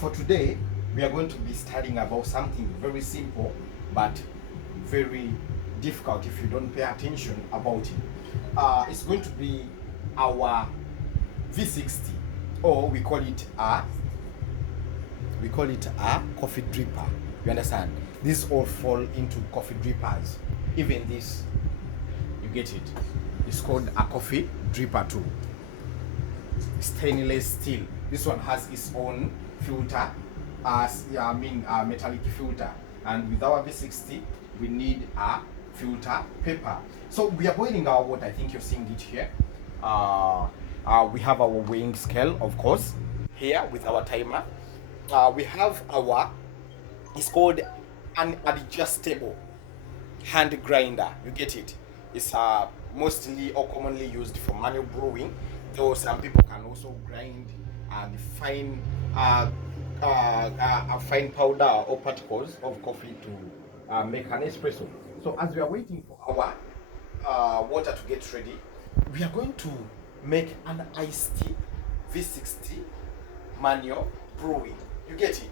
For today, we are going to be studying about something very simple but very difficult if you don't pay attention about it. It's going to be our V60, or we call it a coffee dripper. You understand? These all fall into coffee drippers. Even this, you get it. It's called a coffee dripper too. Stainless steel. This one has its own filter, metallic filter. And with our V60, we need a filter paper. So we are boiling our water. I think you're seeing it here. We have our weighing scale, of course, here with our timer. We have our, it's called an adjustable hand grinder. You get it? It's mostly or commonly used for manual brewing, though some people can also grind the fine powder or particles of coffee to make an espresso. So as we are waiting for our water to get ready, we are going to make an iced tea V60 manual brewing. You get it?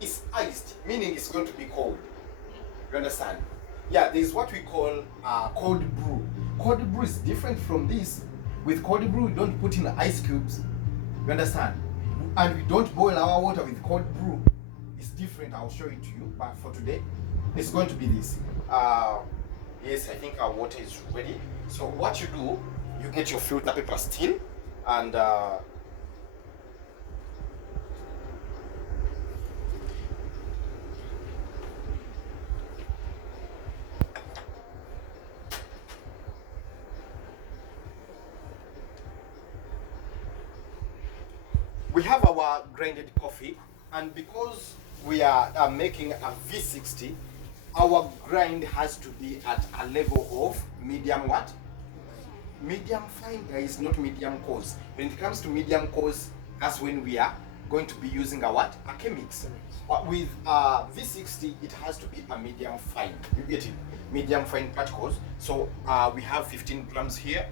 It's iced, meaning it's going to be cold. You understand? Yeah, there's what we call cold brew. Cold brew is different from this. With cold brew, we don't put in ice cubes. You understand? And we don't boil our water with cold brew. It's different. I'll show it to you. But for today, it's going to be this. Yes, I think our water is ready. So what you do, you get your filter paper still, and we have our grinded coffee, and because we are making a V60, our grind has to be at a level of medium what? Medium fine, guys, not medium coarse. When it comes to medium coarse, that's when we are going to be using a what? A chemix. But with V60, it has to be a medium fine. You get it? Medium fine particles. So we have 15 grams here,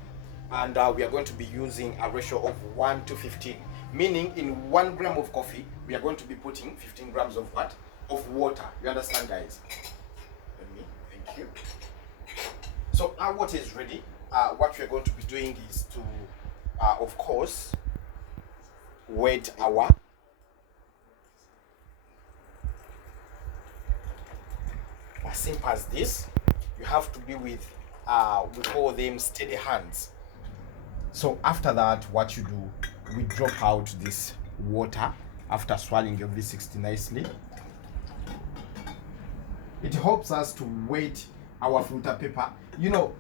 and we are going to be using a ratio of 1 to 15. Meaning in 1 gram of coffee, we are going to be putting 15 grams of what? Of water. You understand, guys? Thank you. So our water is ready. What we're going to be doing is to, of course, wet our as simple as this. You have to be with, we call them steady hands. So after that, what you do, we drop out this water after swallowing your V60 nicely. It helps us to wet our filter paper. You know,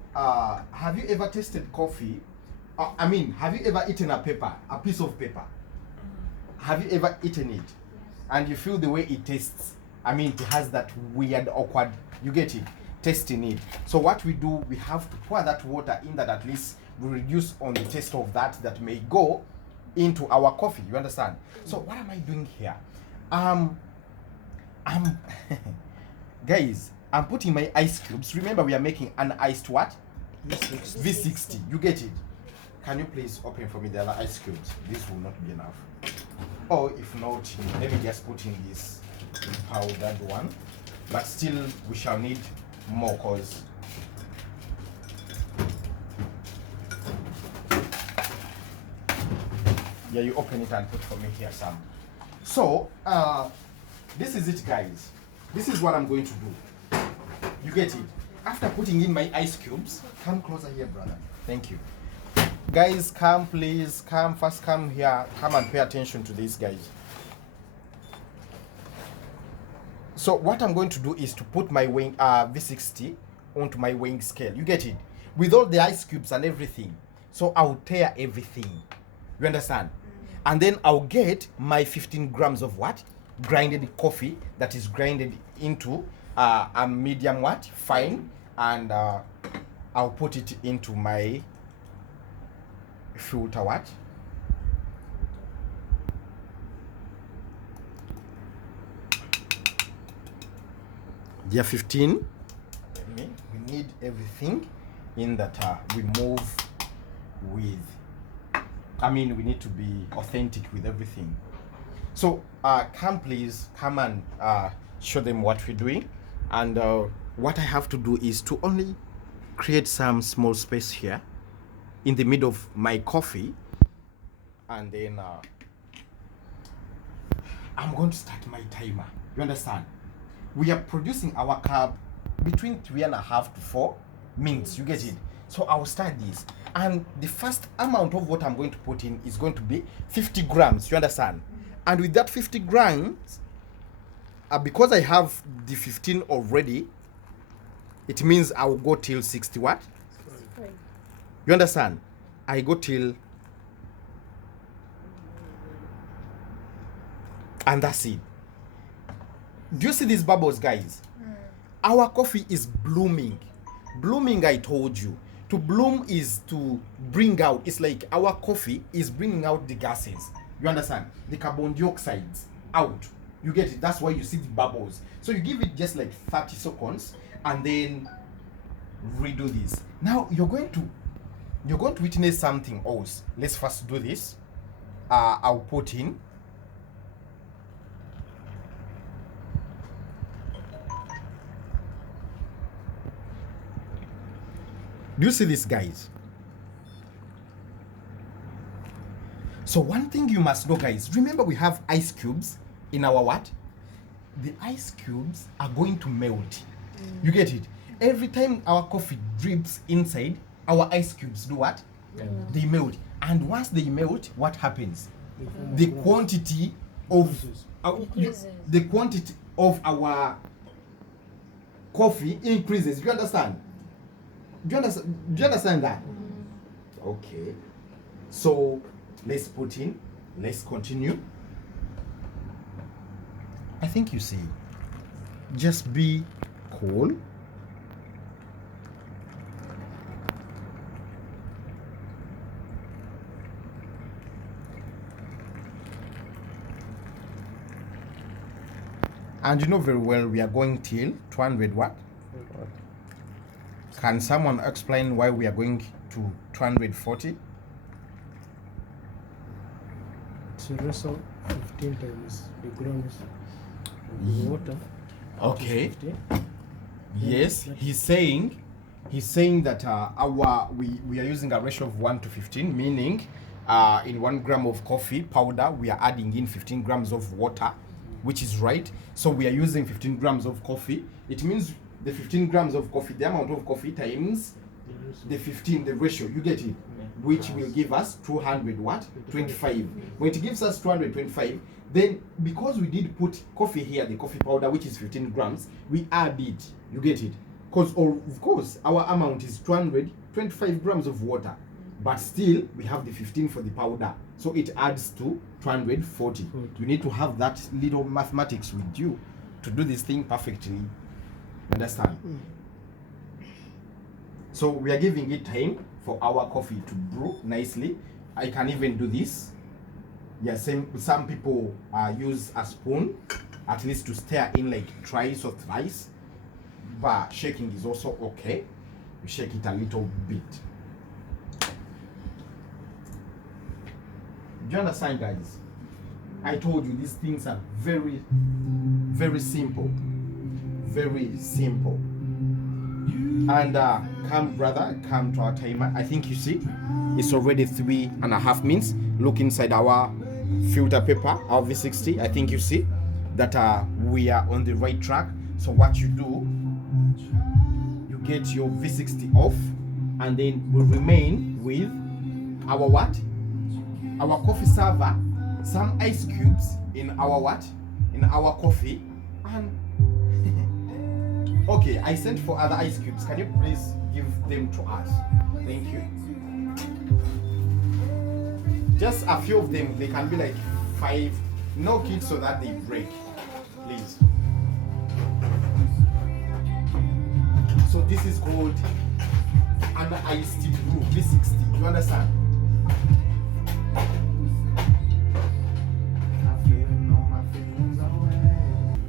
have you ever tasted coffee? Have you ever eaten a piece of paper? Have you ever eaten it? And you feel the way it tastes. It has that weird, awkward, you get it, taste in it. So what we do, we have to pour that water in, that at least we reduce on the taste of that may go into our coffee. You understand? So what am I doing here? I'm guys, I'm putting my ice cubes. Remember, we are making an iced what? V60. You get it? Can you please open for me the other ice cubes? This will not be enough. Or if not, let me just put in this powdered one. But still, we shall need more, cause yeah, you open it and put for me here some. So this is it, guys. This is what I'm going to do. You get it? After putting in my ice cubes, come closer here, brother. Thank you. Guys, come please. Come first. Come here. Come and pay attention to this, guys. So what I'm going to do is to put my weighing V60 onto my weighing scale. You get it? With all the ice cubes and everything. So I'll tear everything. You understand? And then I'll get my 15 grams of what? Grinded coffee that is grinded into a medium what? Fine. And I'll put it into my filter what? Dear 15. We need everything in that we move with. We need to be authentic with everything. So come please, come and show them what we're doing. And what I have to do is to only create some small space here in the middle of my coffee, and then I'm going to start my timer. You understand? We are producing our cup between 3.5 to 4 minutes. You get it? So I'll start this, and the first amount of what I'm going to put in is going to be 50 grams. You understand? And with that 50 grams, because I have the 15 already, it means I will go till 60 what? You understand? I go till, and that's it. Do you see these bubbles, guys? Our coffee is blooming. Blooming, I told you. To bloom is to bring out. It's like our coffee is bringing out the gases. You understand? The carbon dioxides out. You get it? That's why you see the bubbles. So you give it just like 30 seconds and then redo this. Now you're going to witness something else. Let's first do this. I'll put in. Do you see this, guys? So one thing you must know, guys, remember we have ice cubes in our what? The ice cubes are going to melt. You get it? Every time our coffee drips inside, our ice cubes do what? They melt. And once they melt, what happens? The quantity of our coffee increases. Do you understand? Do you understand that? Okay. So let's put in. Let's continue. I think you see. Just be cool. And you know very well we are going till 200 what? Can someone explain why we are going to 240? So ratio 15 times the grams of water. Okay. 15. Yes, he's saying that we are using a ratio of 1 to 15, meaning in 1 gram of coffee powder we are adding in 15 grams of water, which is right. So we are using 15 grams of coffee. It means the 15 grams of coffee, the amount of coffee times the 15, the ratio, you get it, which will give us 200 what? 25. When it gives us 225, then because we did put coffee here, the coffee powder, which is 15 grams, we add it, you get it, because of course our amount is 225 grams of water, but still we have the 15 for the powder, so it adds to 240. You need to have that little mathematics with you to do this thing perfectly. Understand? So we are giving it time for our coffee to brew nicely. I can even do this. Yeah, some people use a spoon at least to stir in like twice or thrice, but shaking is also okay. You shake it a little bit. Do you understand, guys? I told you these things are very, very simple. Very simple. And come brother, come to our timer. I think you see it's already 3.5 minutes. Look inside our filter paper, our V60. I think you see that we are on the right track. So what you do, you get your V60 off, and then we remain with our what? Our coffee server, some ice cubes in our what? In our coffee. And okay, I sent for other ice cubes. Can you please give them to us? Thank you. Just a few of them. They can be like 5. No kids so that they break. Please. So this is called an iced brew V60. You understand?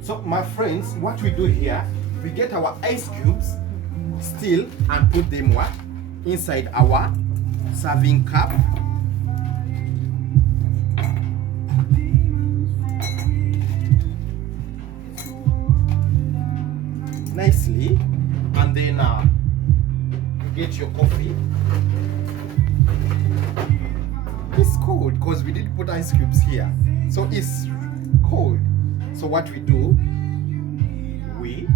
So my friends, what we do here, we get our ice cubes still and put them what? Inside our serving cup. then you get your coffee. It's cold because we didn't put ice cubes here, so it's cold. So what we do, we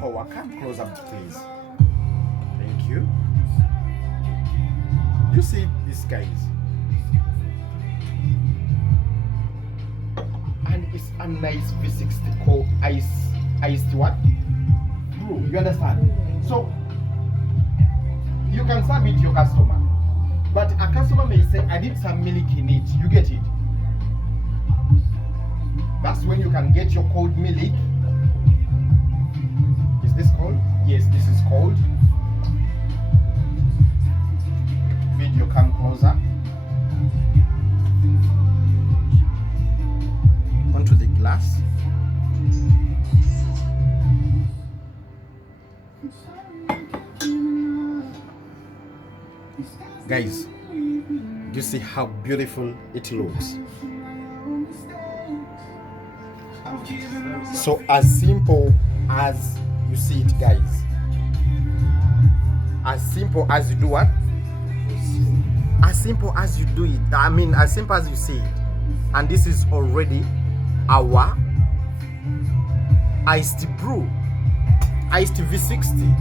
pour. Come closer, please. Thank you. You see these guys, and it's a nice V60 called iced what? Brew. You understand? So you can serve it to your customer, but a customer may say, "I need some milk in it." You get it? That's when you can get your cold milk. Is this cold? Yes, this is cold. Video, come closer. Onto the glass. Guys, do you see how beautiful it looks? So as simple as you see it, guys. As simple as you do what? As simple as you do it. I mean, as simple as you see it. And this is already our iced brew, iced V60.